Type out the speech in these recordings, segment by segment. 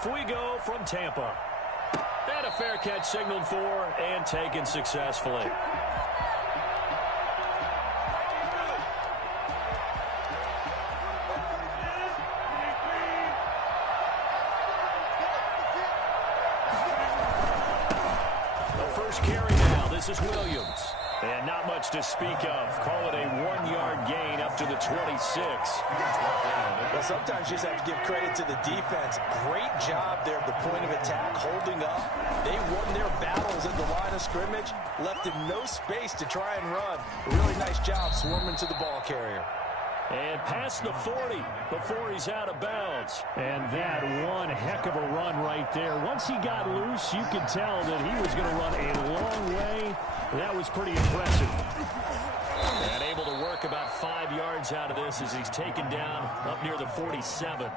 off we go from Tampa. And a fair catch signaled for and taken successfully. The first carry now. This is Williams. And not much to speak of. Call it a 1-yard gain up to the 26. Well, sometimes you just have to give credit to the defense. Great job there at the point of attack, holding up. They won their battles at the line of scrimmage, left him no space to try and run. Really nice job swarming to the ball carrier. And past the 40 before he's out of bounds. And that one heck of a run right there. Once he got loose, you could tell that he was going to run a long way. That was pretty impressive. And able to work about 5 yards out of this as he's taken down up near the 47.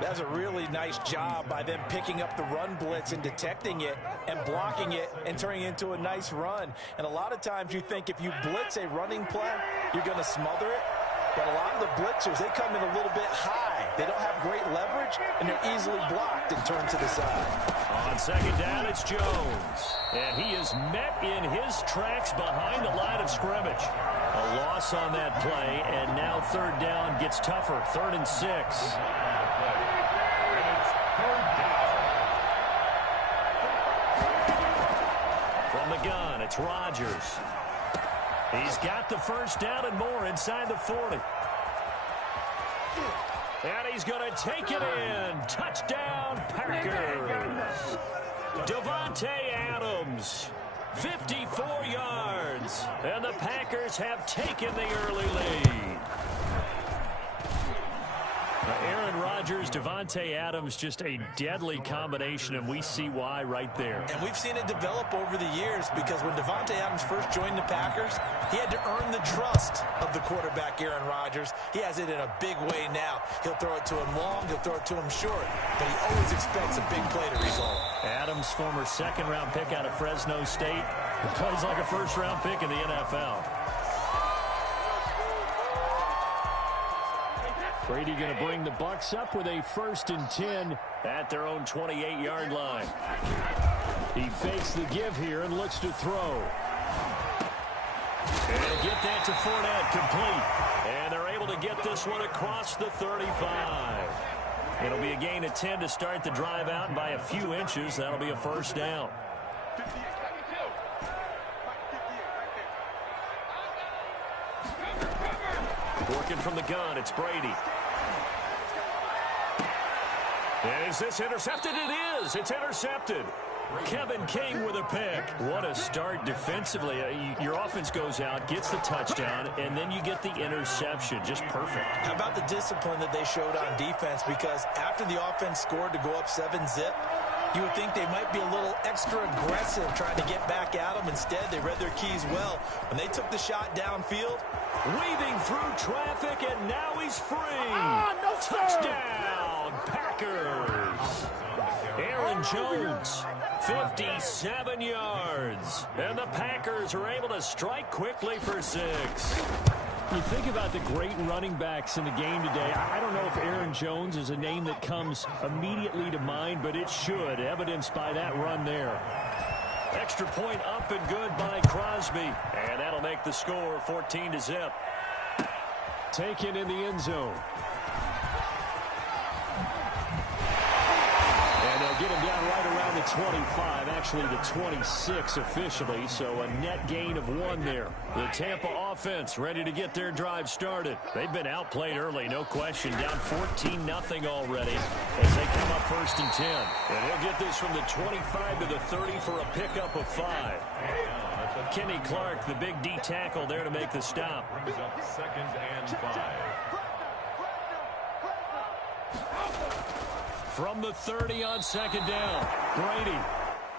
That's a really nice job by them picking up the run blitz and detecting it and blocking it and turning it into a nice run. And a lot of times you think if you blitz a running play, you're going to smother it. But a lot of the blitzers, they come in a little bit high. They don't have great leverage, and they're easily blocked and turned to the side. On second down, it's Jones. And he is met in his tracks behind the line of scrimmage. A loss on that play, and now third down gets tougher. 3rd and 6. From the gun, it's Rodgers. He's got the first down and more inside the 40. And he's going to take it in. Touchdown, Packers. Davante Adams, 54 yards. And the Packers have taken the early lead. Aaron Rodgers, Davante Adams, just a deadly combination, and we see why right there. And we've seen it develop over the years because when Davante Adams first joined the Packers, he had to earn the trust of the quarterback, Aaron Rodgers. He has it in a big way now. He'll throw it to him long, he'll throw it to him short, but he always expects a big play to result. Adams, former second-round pick out of Fresno State, plays like a first-round pick in the NFL. Brady going to bring the Bucs up with a 1st and 10 at their own 28-yard line. He fakes the give here and looks to throw. And get that to Fournette, complete. And they're able to get this one across the 35. It'll be a gain of 10 to start the drive out, and by a few inches, that'll be a first down. Working from the gun, it's Brady. And is this intercepted? It is. It's intercepted. Kevin King with a pick. What a start defensively. Your offense goes out, gets the touchdown, and then you get the interception. Just perfect. How about the discipline that they showed on defense? Because after the offense scored to go up 7-zip, you would think they might be a little extra aggressive trying to get back at them. Instead, they read their keys well. When they took the shot downfield, weaving through traffic, and now he's free. No, touchdown, Packers. Aaron Jones, 57 yards. And the Packers are able to strike quickly for 6. You think about the great running backs in the game today. I don't know if Aaron Jones is a name that comes immediately to mind, but it should, evidenced by that run there. Extra point up and good by Crosby. And that'll make the score 14-zip. Taken in the end zone. And they'll get him down right around the 25, actually the 26 officially, so a net gain of 1 there. The Tampa offense ready to get their drive started. They've been outplayed early, no question, down 14-0 already as they come up 1st and 10. And he'll get this from the 25 to the 30 for a pickup of 5. Kenny Clark, the big D tackle there to make the stop. 2nd and 5. From the 30 on 2nd down, Brady.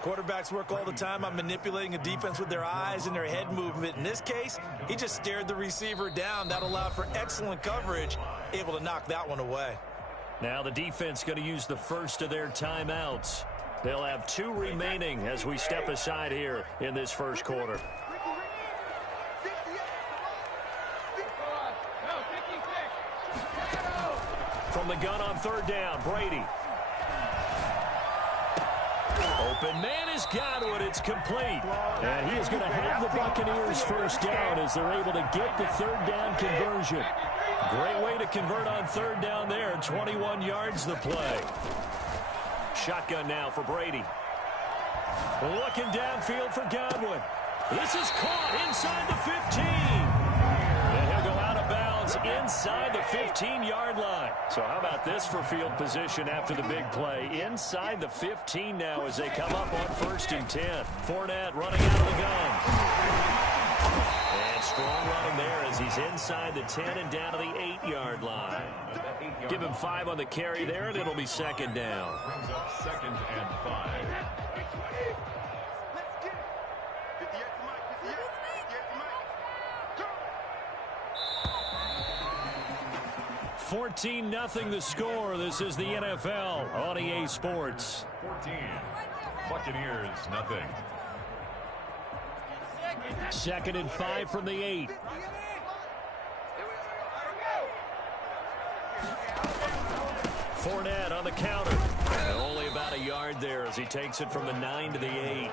Quarterbacks work all the time on manipulating a defense with their eyes and their head movement. In this case, he just stared the receiver down. That allowed for excellent coverage, able to knock that one away. Now the defense going to use the first of their timeouts. They'll have 2 remaining as we step aside here in this first quarter. From the gun on 3rd down, Brady. and man has got it. It's complete. And he is going to have the Buccaneers first down as they're able to get the third down conversion. Great way to convert on third down there. 21 yards the play. Shotgun now for Brady. Looking downfield for Godwin. This is caught inside the 15. And he'll go out of bounds inside the 15-yard line. So how about this for field position after the big play? Inside the 15 now as they come up on 1st and 10. Fournette running out of the gun. And strong running there as he's inside the 10 and down to the 8-yard line. Give him 5 on the carry there, and it'll be 2nd down. Brings up 2nd and 5. 14-0 the score. This is the NFL on EA Sports. 14. Buccaneers, nothing. 2nd and 5 from the 8. Fournette on the counter. And only about a yard there as he takes it from the 9 to the 8.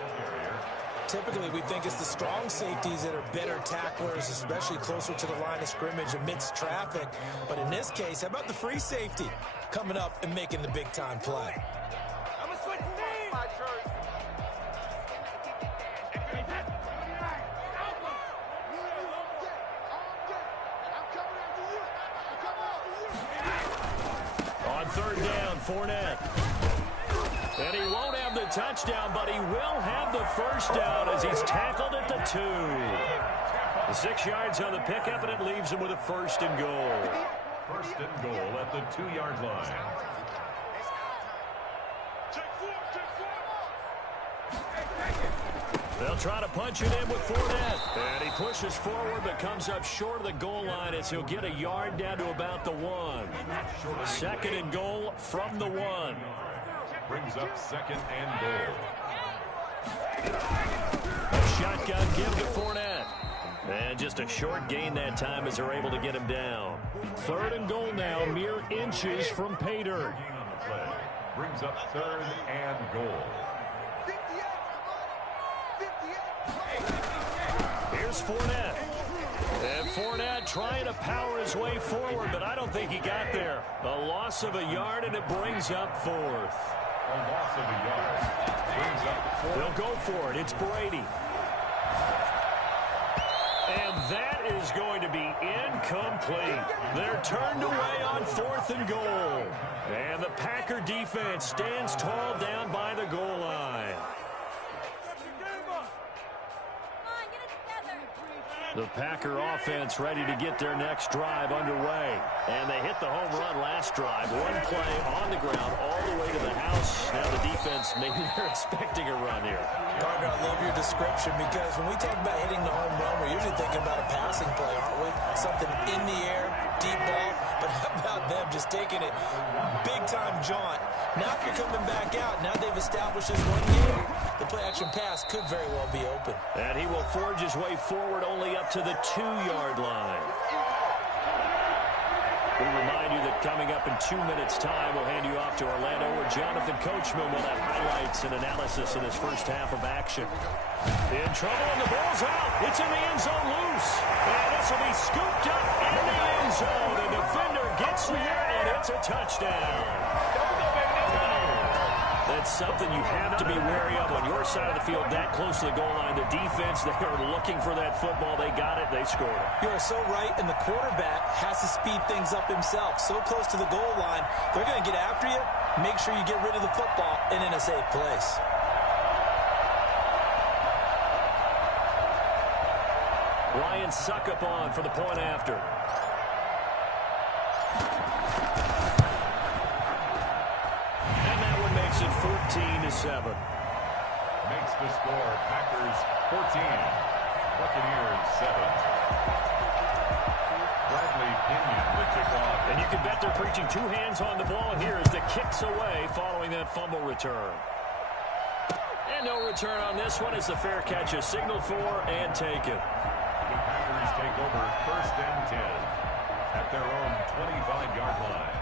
Typically, we think it's the strong safeties that are better tacklers, especially closer to the line of scrimmage amidst traffic. But in this case, how about the free safety coming up and making the big-time play? On 3rd down, Fournette. And he won't have the touchdown, but he will have the first down as he's tackled at the 2. The 6 yards on the pickup, and it leaves him with a 1st and goal. 1st and goal at the 2-yard line. They'll try to punch it in with Fournette. And he pushes forward but comes up short of the goal line as he'll get a yard down to about the 1. 2nd and goal from the 1. Brings up 2nd and goal. A shotgun give to Fournette. And just a short gain that time as they're able to get him down. 3rd and goal now, mere inches from pay dirt. Gain on the play. Brings up 3rd and goal. Here's Fournette. And Fournette trying to power his way forward, but I don't think he got there. A loss of a yard, and it brings up 4th. A loss of a yard. Brings up 4th. They'll go for it. It's Brady. And that is going to be incomplete. They're turned away on 4th and goal. And the Packer defense stands tall down by the goal line. The Packer offense ready to get their next drive underway. And they hit the home run last drive. One play on the ground all the way to the house. Now the defense, maybe they're expecting a run here. Gardner, I love your description because when we talk about hitting the home run, we're usually thinking about a passing play, aren't we? Something in the air, deep ball. But how about them just taking it big-time jaunt? Now if you're coming back out, now they've established this one game, the play-action pass could very well be open. And he will forge his way forward only up to the 2-yard line. We remind you that coming up in 2 minutes' time, we'll hand you off to Orlando, where Jonathan Coachman will have highlights and analysis of this first half of action. In trouble, and the ball's out. It's in the end zone loose. And this will be scooped up in the end zone. The defender gets there, and it's a touchdown. That's something you have to be wary of on your side of the field, that close to the goal line. The defense, they are looking for that football. They got it. They scored it. You are so right, and the quarterback has to speed things up himself. So close to the goal line, they're going to get after you. Make sure you get rid of the football and in a safe place. Ryan Suckup on for the point after. Makes it 14-7. Makes the score Packers 14, Buccaneers 7. Bradley Pinion the kickoff. And you can bet they're preaching 2 hands on the ball here as the kick's away following that fumble return. And no return on this one as the fair catch is signaled for and taken. The Packers take over 1st and 10 at their own 25-yard line.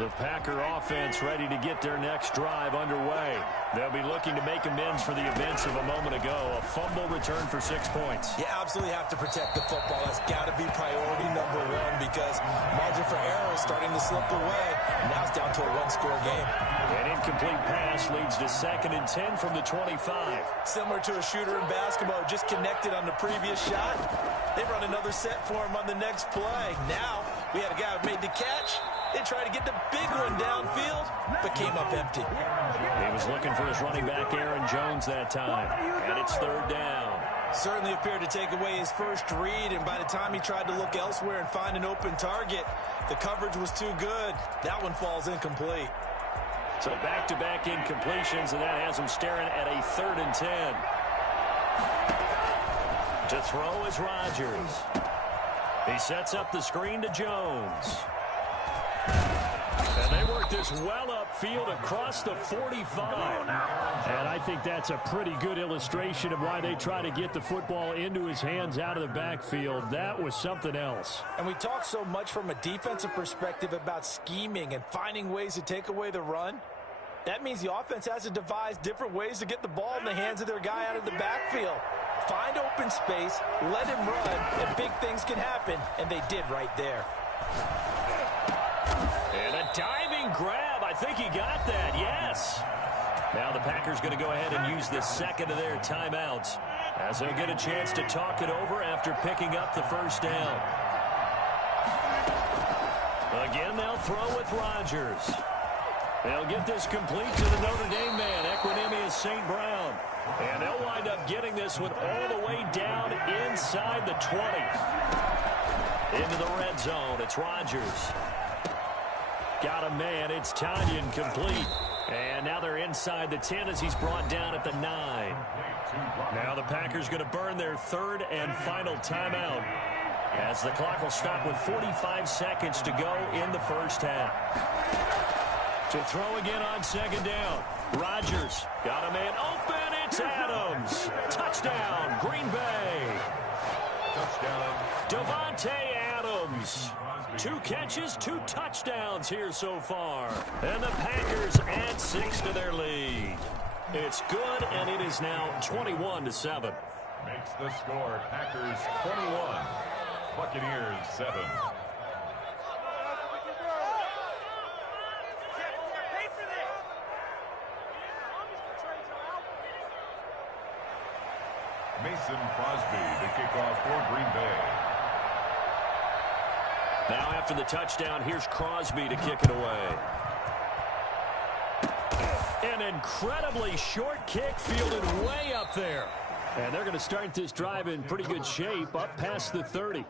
The Packer offense ready to get their next drive underway. They'll be looking to make amends for the events of a moment ago. A fumble return for 6 points. You absolutely have to protect the football. That's got to be priority number one because margin for error is starting to slip away. And now it's down to a one-score game. An incomplete pass leads to 2nd and 10 from the 25. Similar to a shooter in basketball, just connected on the previous shot. They run another set for him on the next play. Now we had a guy who made the catch. They tried to get the big one downfield, but came up empty. He was looking for his running back, Aaron Jones, that time. And it's 3rd down. Certainly appeared to take away his first read, and by the time he tried to look elsewhere and find an open target, the coverage was too good. That one falls incomplete. So back-to-back incompletions, and that has him staring at a 3rd and 10. To throw is Rodgers. He sets up the screen to Jones. And they work this well upfield across the 45. And I think that's a pretty good illustration of why they try to get the football into his hands out of the backfield. That was something else. And we talk so much from a defensive perspective about scheming and finding ways to take away the run. That means the offense has to devise different ways to get the ball in the hands of their guy out of the backfield. Find open space, let him run, and big things can happen, and they did right there. And a diving grab. I think he got that, yes. Now the Packers going to go ahead and use the 2nd of their timeouts as they'll get a chance to talk it over after picking up the 1st down. Again, they'll throw with Rodgers. They'll get this complete to the Notre Dame man, Equanimeous St. Brown. And they'll wind up getting this one all the way down inside the 20. Into the red zone, it's Rodgers. Got a man, it's Tanyan complete. And now they're inside the 10 as he's brought down at the 9. Now the Packers going to burn their 3rd and final timeout as the clock will stop with 45 seconds to go in the 1st half. To throw again on 2nd down. Rodgers got a man open. It's Adams. Touchdown, Green Bay. Touchdown. Davante Adams. 2 catches, 2 touchdowns here so far. And the Packers add 6 to their lead. It's good, and it is now 21-7. Makes the score Packers 21, Buccaneers 7. Mason Crosby to kick off for Green Bay. Now after the touchdown, here's Crosby to kick it away. An incredibly short kick fielded way up there. And they're going to start this drive in pretty good shape up past the 30.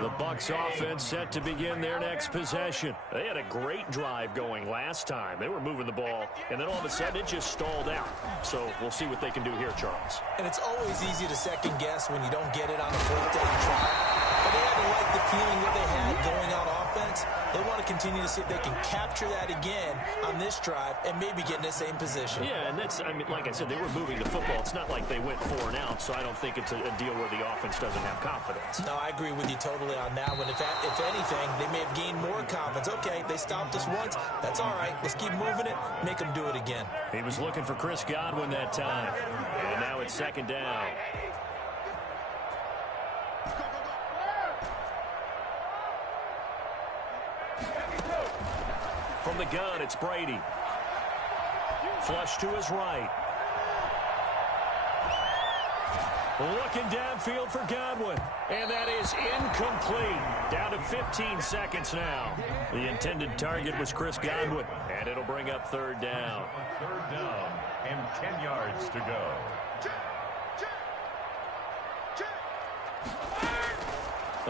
The Bucs offense set to begin their next possession. They had a great drive going last time. They were moving the ball, and then all of a sudden it just stalled out. So we'll see what they can do here, Charles. And it's always easy to second guess when you don't get it on the 4th day try. But they had to like the feeling that they had going out offense. They want to continue to see if they can capture that again on this drive and maybe get in the same position. Yeah, and that's, I mean, like I said, they were moving the football. It's not like they went 4 and out, so I don't think it's a deal where the offense doesn't have confidence. No, I agree with you totally on that one. If anything, they may have gained more confidence. Okay, they stopped us once. That's all right. Let's keep moving it. Make them do it again. He was looking for Chris Godwin that time. And now it's 2nd down. From the gun, it's Brady. Flush to his right. Looking downfield for Godwin. And that is incomplete. Down to 15 seconds now. The intended target was Chris Godwin. And it'll bring up 3rd down. 3rd down and 10 yards to go.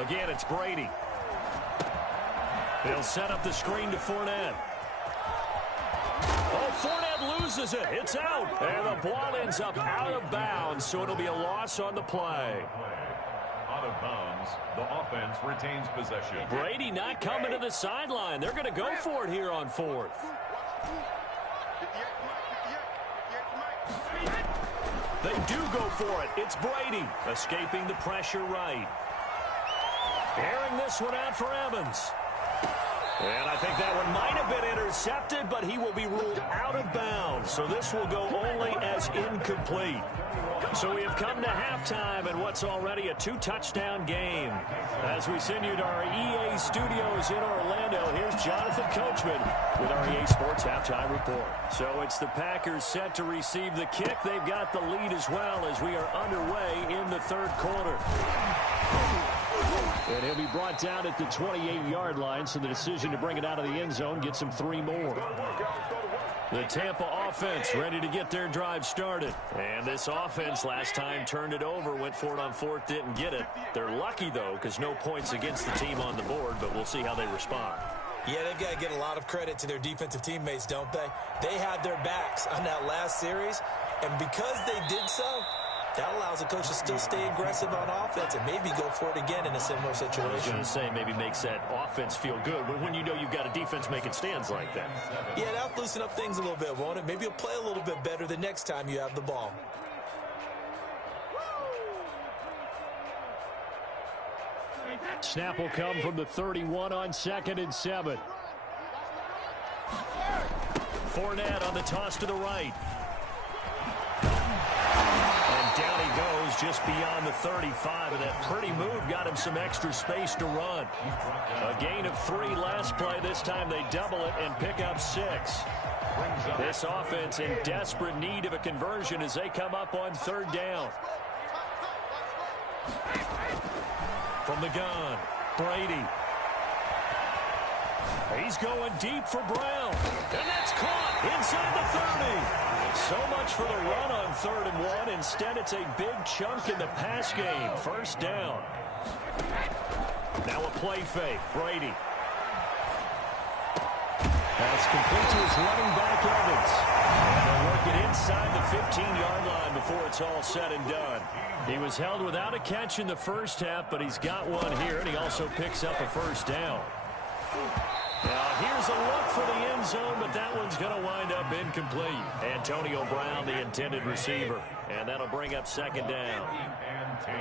Again, it's Brady. He'll set up the screen to Fournette. Oh, Fournette loses it. It's out. And the ball ends up out of bounds, so it'll be a loss on the play. Out of bounds, the offense retains possession. Brady not coming to the sideline. They're going to go for it here on 4th. They do go for it. It's Brady escaping the pressure right. Airing this one out for Evans. And I think that one might have been intercepted, but he will be ruled out of bounds. So this will go only as incomplete. So we have come to halftime in what's already a 2-touchdown game. As we send you to our EA studios in Orlando, here's Jonathan Coachman with our EA Sports Halftime Report. So it's the Packers set to receive the kick. They've got the lead as well as we are underway in the third quarter. And he'll be brought down at the 28-yard line, so the decision to bring it out of the end zone gets him 3 more. The Tampa offense ready to get their drive started. And this offense last time turned it over, went for it on fourth, didn't get it. They're lucky, though, because no points against the team on the board, but we'll see how they respond. Yeah, they've got to get a lot of credit to their defensive teammates, don't they? They had their backs on that last series, and because they did so, that allows the coach to still stay aggressive on offense and maybe go for it again in a similar situation. I was going to say maybe makes that offense feel good when you know you've got a defense making stands like that. Yeah, that'll loosen up things a little bit, won't it? Maybe you'll play a little bit better the next time you have the ball. Snap will come from the 31 on 2nd and 7. Fournette on the toss to the right. Down he goes just beyond the 35, and that pretty move got him some extra space to run. A gain of 3 last play. This time they double it and pick up 6. This offense in desperate need of a conversion as they come up on 3rd down. From the gun, Brady. He's going deep for Brown. And that's caught inside the 30. So much for the run on 3rd and 1. Instead, it's a big chunk in the pass game. 1st down. Now a play fake. Brady. That's complete to his running back, Evans. And they'll work it inside the 15-yard line before it's all said and done. He was held without a catch in the first half, but he's got one here, and he also picks up a 1st down. Now, here's a look for the end zone, but that one's going to wind up incomplete. Antonio Brown, the intended receiver, and that'll bring up 2nd down. And 10.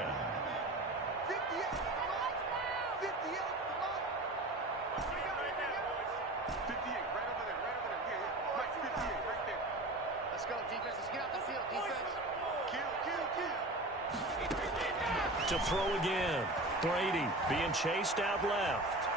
Let's go, defense. Let's get out the field, defense. To throw again. Brady being chased out left.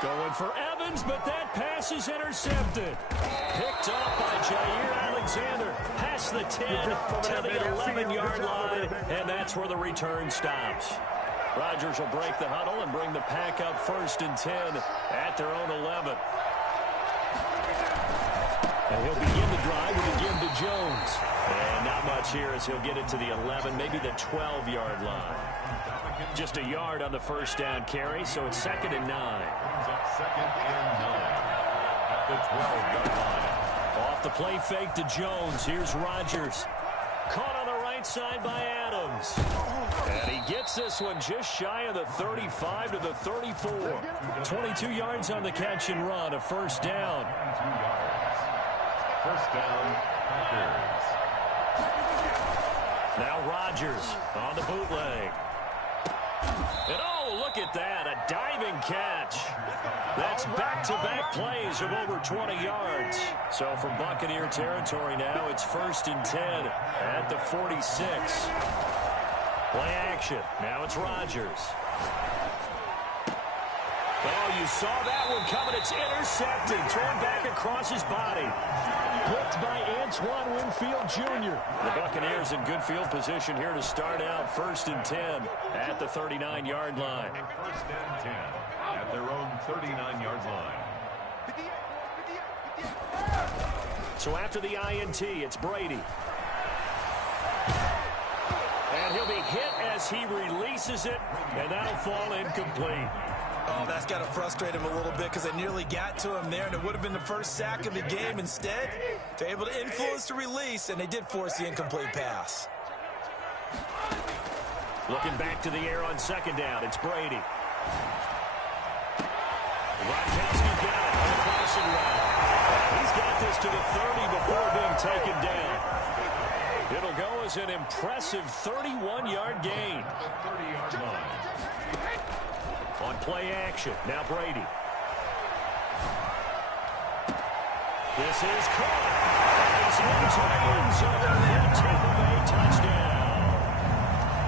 Going for Evans, but that pass is intercepted. Picked up by Jair Alexander. Past the 10 to the 11-yard line, and that's where the return stops. Rodgers will break the huddle and bring the Pack up 1st and 10 at their own 11. And he'll begin the drive with a give to Jones. And not much here as he'll get it to the 11, maybe the 12-yard line. Just a yard on the 1st down carry, so it's 2nd and 9. 2nd and 9 at the 12-yard line. Off the play fake to Jones. Here's Rodgers. Caught on the right side by Adams. And he gets this one just shy of the 35 to the 34. 22 yards on the catch and run, a 1st down. 2 yards. 1st down, Packers. Now Rodgers on the bootleg. And oh, look at that, a diving catch. That's back-to-back plays of over 20 yards. So from Buccaneer territory now, it's 1st and 10 at the 46. Play action. Now it's Rodgers. Oh, you saw that one coming. It's intercepted. Thrown back across his body. Picked by Antoine Winfield Jr. The Buccaneers in good field position here to start out 1st and 10 at the 39-yard line. 1st and 10 at their own 39-yard line. So after the INT, it's Brady. And he'll be hit as he releases it, and that'll fall incomplete. Oh, that's got to frustrate him a little bit because they nearly got to him there, and it would have been the first sack of the game. Instead, they're able to influence the release, and they did force the incomplete pass. Looking back to the air on 2nd down, it's Brady. Gronkowski got it on the crossing route. He's got this to the 30 before being taken down. It'll go as an impressive 31-yard gain. 30-yard line. On play action, now Brady. This is caught. He's into the end zone for a Tampa Bay touchdown.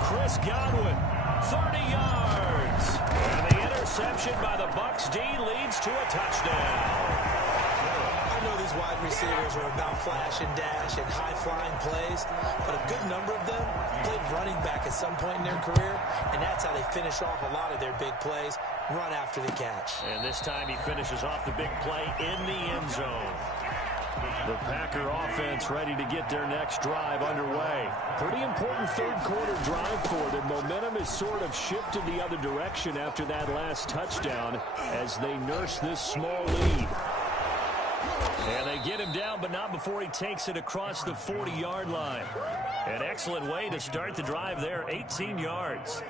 Chris Godwin, 30 yards. And the interception by the Bucs D leads to a touchdown. I know these wide receivers are about flash and dash and high-flying plays, but a good number of them played running back at some point in their career, and that's how they finish off a lot of their big plays, run after the catch. And this time he finishes off the big play in the end zone. The Packer offense ready to get their next drive underway. Pretty important third-quarter drive for them. Momentum has sort of shifted the other direction after that last touchdown as they nurse this small lead. And they get him down, but not before he takes it across the 40-yard line. An excellent way to start the drive there, 18 yards.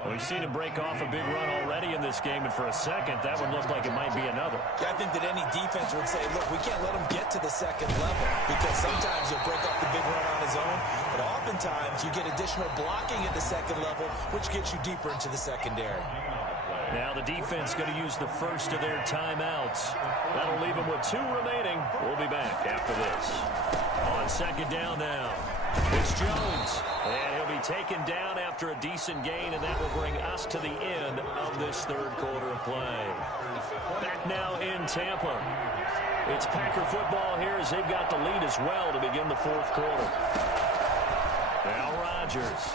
Well, we've seen him break off a big run already in this game, and for a second, that would look like it might be another. I think that any defense would say, look, we can't let him get to the second level, because sometimes he'll break off the big run on his own, but oftentimes you get additional blocking at the second level, which gets you deeper into the secondary. Now the defense going to use the first of their timeouts. That'll leave them with 2 remaining. We'll be back after this. On second down now, it's Jones. And he'll be taken down after a decent gain, and that will bring us to the end of this third quarter of play. Back now in Tampa. It's Packer football here as they've got the lead as well to begin the fourth quarter. Now Rodgers.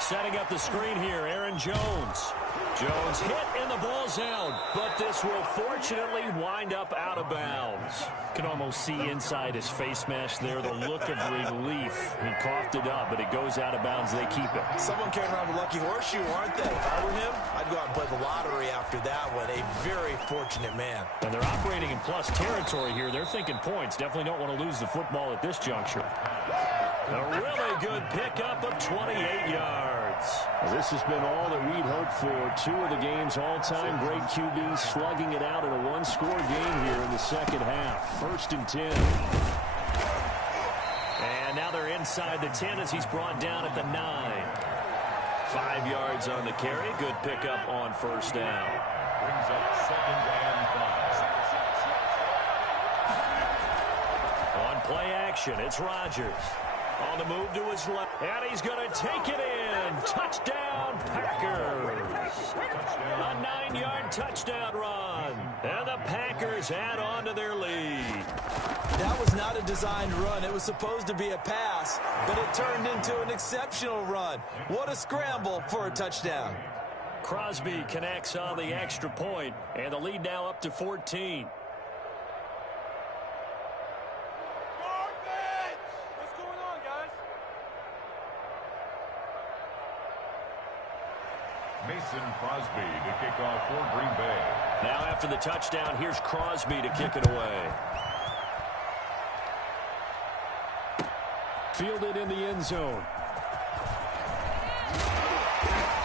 Setting up the screen here, Aaron Jones. Jones hit and the ball's out, but this will fortunately wind up out of bounds. Can almost see inside his face mask there the look of relief. He coughed it up, but it goes out of bounds. They keep it. Someone came around with a lucky horseshoe, aren't they? If I were him, I'd go out and play the lottery after that one. A very fortunate man. And they're operating in plus territory here. They're thinking points. Definitely don't want to lose the football at this juncture. A really good pickup of 28 yards. Well, this has been all that we'd hoped for. 2 of the game's all-time great QBs slugging it out in a one-score game here in the second half. 1st and 10. And now they're inside the 10 as he's brought down at the 9. 5 yards on the carry. Good pickup on first down. Brings up 2nd and 5. On play action, it's Rodgers. On the move to his left, and he's going to take it in. Touchdown, Packers. A 9-yard touchdown run. And the Packers add on to their lead. That was not a designed run. It was supposed to be a pass, but it turned into an exceptional run. What a scramble for a touchdown. Crosby connects on the extra point, and the lead now up to 14. Mason Crosby to kick off for Green Bay. Now after the touchdown, here's Crosby to kick it away. Fielded in the end zone.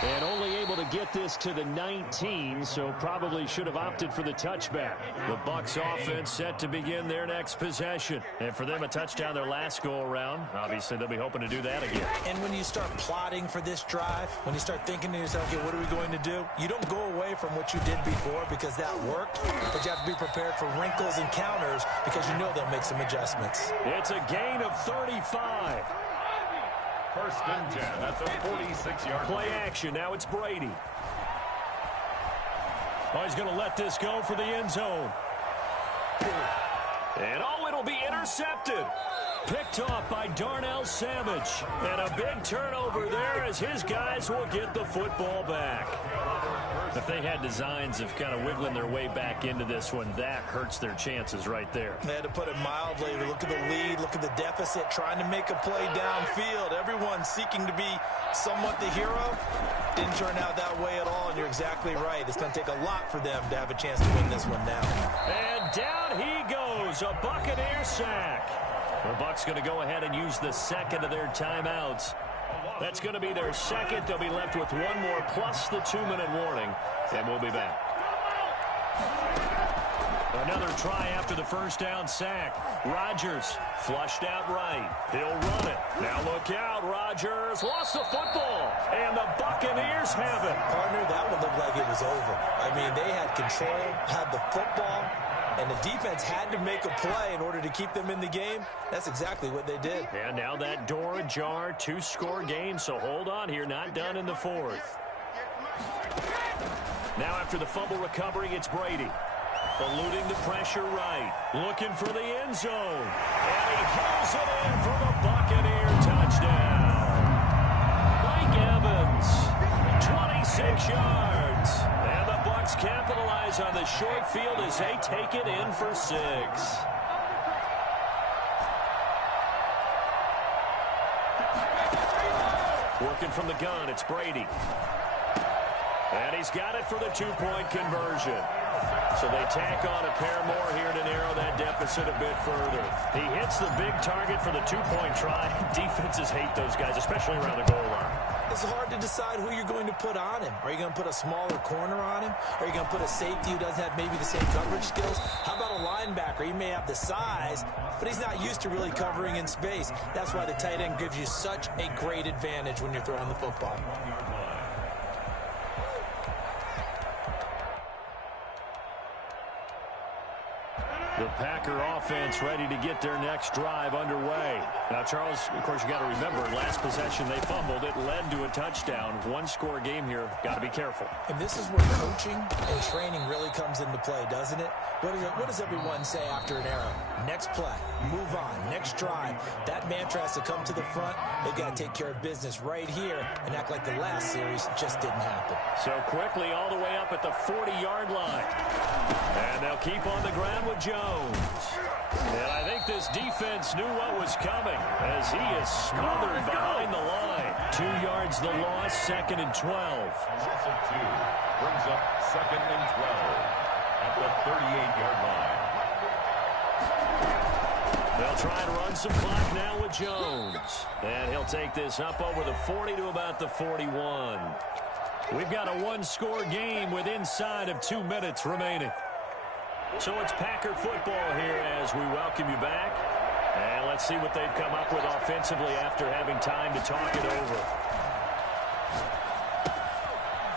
And only able to get this to the 19, so probably should have opted for the touchback. The Bucs offense set to begin their next possession. And for them, a touchdown their last go-around. Obviously, they'll be hoping to do that again. And when you start plotting for this drive, when you start thinking to yourself, okay, what are we going to do? You don't go away from what you did before because that worked, but you have to be prepared for wrinkles and counters because you know they'll make some adjustments. It's a gain of 35. 1st and 10 at the 46-yard Play action. Now it's Brady. Oh, he's going to let this go for the end zone. And oh, it'll be intercepted. Picked off by Darnell Savage. And a big turnover there as his guys will get the football back. If they had designs of kind of wiggling their way back into this one, that hurts their chances right there. They had to put it mildly. Look at the lead. Look at the deficit. Trying to make a play downfield. Everyone seeking to be somewhat the hero. Didn't turn out that way at all, and you're exactly right. It's going to take a lot for them to have a chance to win this one now. And down he goes. A Buccaneer sack. The Bucs going to go ahead and use the second of their timeouts. That's going to be their second. They'll be left with one more plus the 2-minute warning, and we'll be back. Another try after the first down sack. Rodgers flushed out right. He'll run it. Now look out. Rodgers lost the football. And the Buccaneers have it. Partner, that one looked like it was over. I mean, they had control, had the football, and the defense had to make a play in order to keep them in the game. That's exactly what they did. And now that door ajar, 2-score game, so hold on here. Not done in the fourth. Now after the fumble recovery, it's Brady. Eluding the pressure right. Looking for the end zone. And he hauls it in for the Buccaneer touchdown. Mike Evans, 26 yards. And the Bucs capitalize on the short field as they take it in for 6. Working from the gun, it's Brady. And he's got it for the 2-point conversion. So they tack on a pair more here to narrow that deficit a bit further. He hits the big target for the 2-point try. Defenses hate those guys, especially around the goal line. It's hard to decide who you're going to put on him. Are you going to put a smaller corner on him? Are you going to put a safety who doesn't have maybe the same coverage skills? How about a linebacker? He may have the size, but he's not used to really covering in space. That's why the tight end gives you such a great advantage when you're throwing the football. The Packer offense ready to get their next drive underway. Now, Charles, of course, you got to remember, last possession they fumbled. It led to a touchdown. 1-score game here. Got to be careful. And this is where coaching and training really comes into play, doesn't it? What does everyone say after an error? Next play, move on, next drive. That mantra has to come to the front. They've got to take care of business right here and act like the last series just didn't happen. So quickly all the way up at the 40-yard line. And they'll keep on the ground with Jones. And I think this defense knew what was coming as he is smothered behind the line. 2 yards the loss, 2nd and 12. Loss of 2 brings up 2nd and 12 at the 38-yard line. They'll try and run some clock now with Jones. And he'll take this up over the 40 to about the 41. We've got a 1-score game with inside of 2 minutes remaining. So it's Packer football here as we welcome you back. And let's see what they've come up with offensively after having time to talk it over.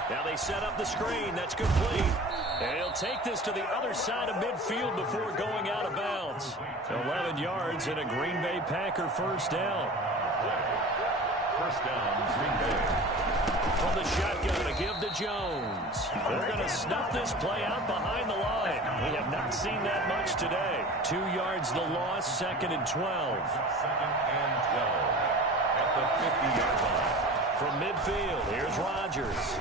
Now they set up the screen. That's complete. And he'll take this to the other side of midfield before going out of bounds. 11 yards and a Green Bay Packer first down. First down, Green Bay. From the shotgun to give to Jones. They're going to snuff this play out behind the line. We have not seen that much today. 2 yards the loss, 2nd and 12. 2nd and 12 at the 50-yard line. From midfield, here's Rodgers.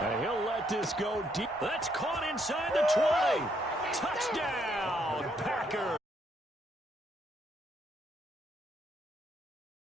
And he'll let this go deep. That's caught inside the 20. Touchdown,